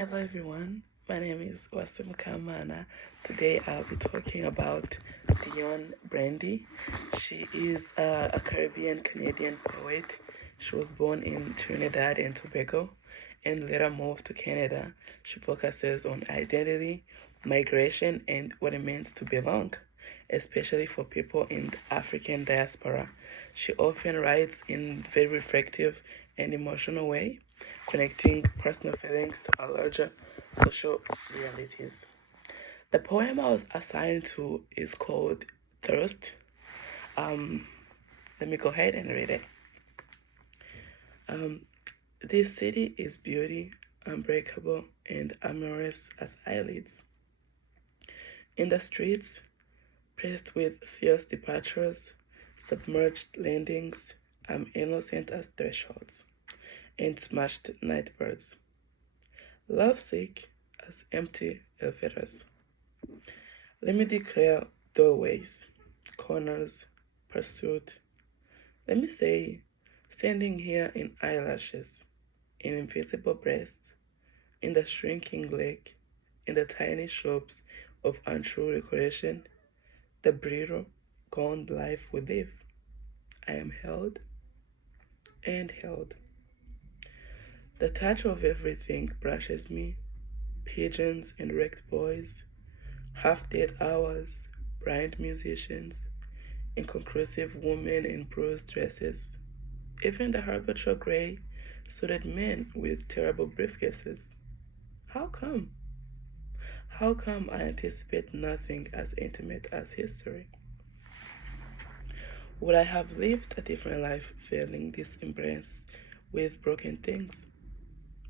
Hello everyone, my name is Wasim Kamana. Today I'll be talking about Dionne Brandy. She is a Caribbean Canadian poet. She was born in Trinidad and Tobago and later moved to Canada. She focuses on identity, migration, and what it means to belong, especially for people in the African diaspora. She often writes in very reflective and emotional way, connecting personal feelings to our larger social realities. The poem I was assigned to is called Thirst. Um, Let me go ahead and read it. This city is beauty, unbreakable, and amorous as eyelids. In the streets, pressed with fierce departures, submerged landings, I'm innocent as thresholds, and smashed nightbirds, lovesick as empty elevators. Let me declare doorways, corners, pursuit. Let me say, standing here in eyelashes, in invisible breasts, in the shrinking leg, in the tiny shops of untrue recollection, the brittle, gone life we live. I am held and held. The touch of everything brushes me, pigeons and wrecked boys, half-dead hours, blind musicians, inconclusive women in bruised dresses, even the habitual gray, suited men with terrible briefcases. How come? How come I anticipate nothing as intimate as history? Would I have lived a different life feeling this embrace with broken things,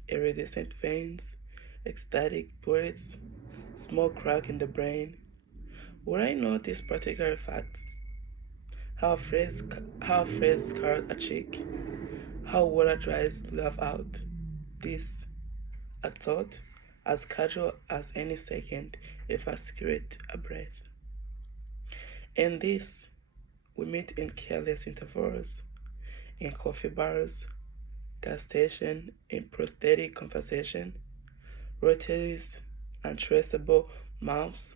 iridescent veins, ecstatic bullets, small crack in the brain? Would I know these particular facts? How a phrase scarred a cheek, how water dries love out. This, a thought, as casual as any second, if I secret a breath. And this, we meet in careless intervals, in coffee bars, gas station, in prosthetic conversation, rotaries, untraceable mouths,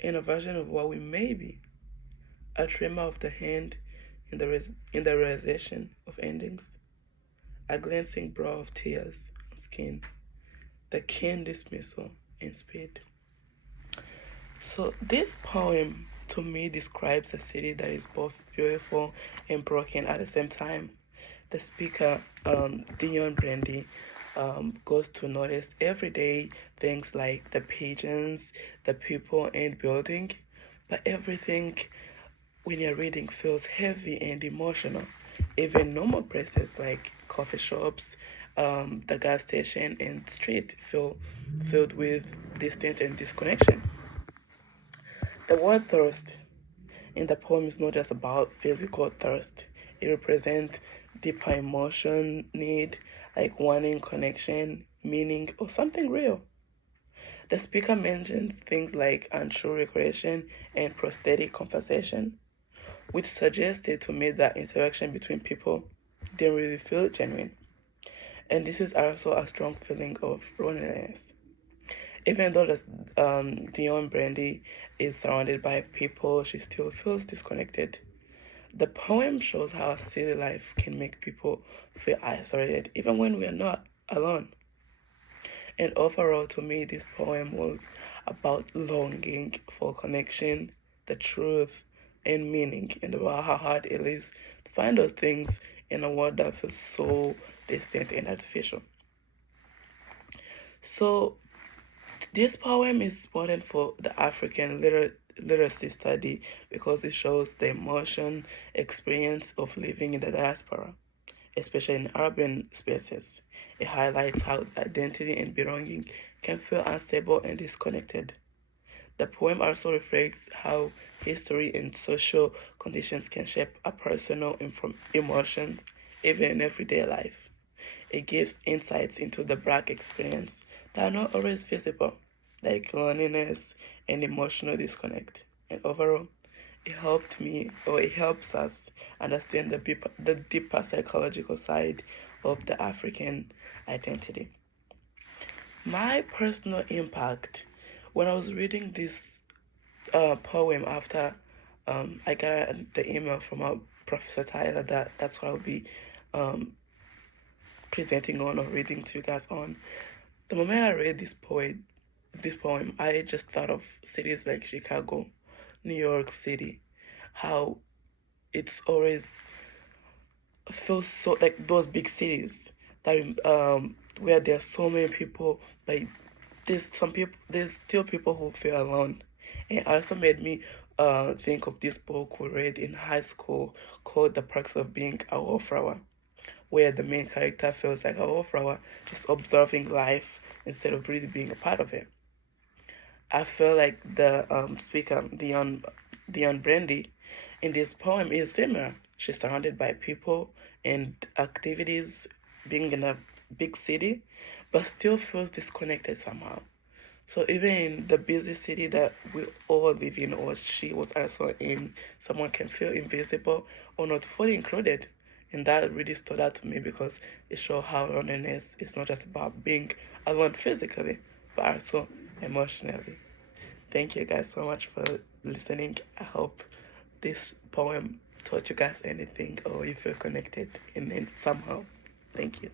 in a version of what we may be, a tremor of the hand in the realization of endings, a glancing brow of tears on skin, the keen dismissal in speed. So this poem to me describes a city that is both beautiful and broken at the same time. The speaker, Dionne Brandy, goes to notice everyday things like the pigeons, the people and building, but everything when you're reading feels heavy and emotional. Even normal places like coffee shops, the gas station, and street feel filled with distance and disconnection. The word thirst in the poem is not just about physical thirst. It represents deeper emotion, need, like wanting connection, meaning, or something real. The speaker mentions things like untrue recreation and prosthetic conversation, which suggested to me that interaction between people didn't really feel genuine. And this is also a strong feeling of loneliness. Even though Dionne Brandy is surrounded by people, she still feels disconnected. The poem shows how city life can make people feel isolated, even when we are not alone. And overall, to me, this poem was about longing for connection, the truth, and meaning, and about how hard it is to find those things in a world that feels so distant and artificial. So, this poem is important for the African literacy study because it shows the emotion experience of living in the diaspora, especially in urban spaces. It highlights how identity and belonging can feel unstable and disconnected. The poem also reflects how history and social conditions can shape a personal emotions, even in everyday life. It gives insights into the Black experience that are not always visible, like loneliness and emotional disconnect. And overall, it helps us understand the deeper psychological side of the African identity. My personal impact when I was reading this poem after I got the email from our Professor Tyler that that's what I'll be um, presenting on or reading to you guys on. The moment I read this poem, I just thought of cities like Chicago, New York City, how it's always feels so like those big cities that where there are so many people. Like there's still people who feel alone, and it also made me think of this book we read in high school called The Perks of Being a Wallflower, where the main character feels like a wallflower, just observing life instead of really being a part of it. I feel like the speaker, Dionne Brandy, in this poem is similar. She's surrounded by people and activities, being in a big city, but still feels disconnected somehow. So even in the busy city that we all live in, or she was also in, someone can feel invisible or not fully included. And that really stood out to me because it showed how loneliness is not just about being alone physically, but also emotionally. Thank you guys so much for listening. I hope this poem taught you guys anything or you feel connected in it somehow. Thank you.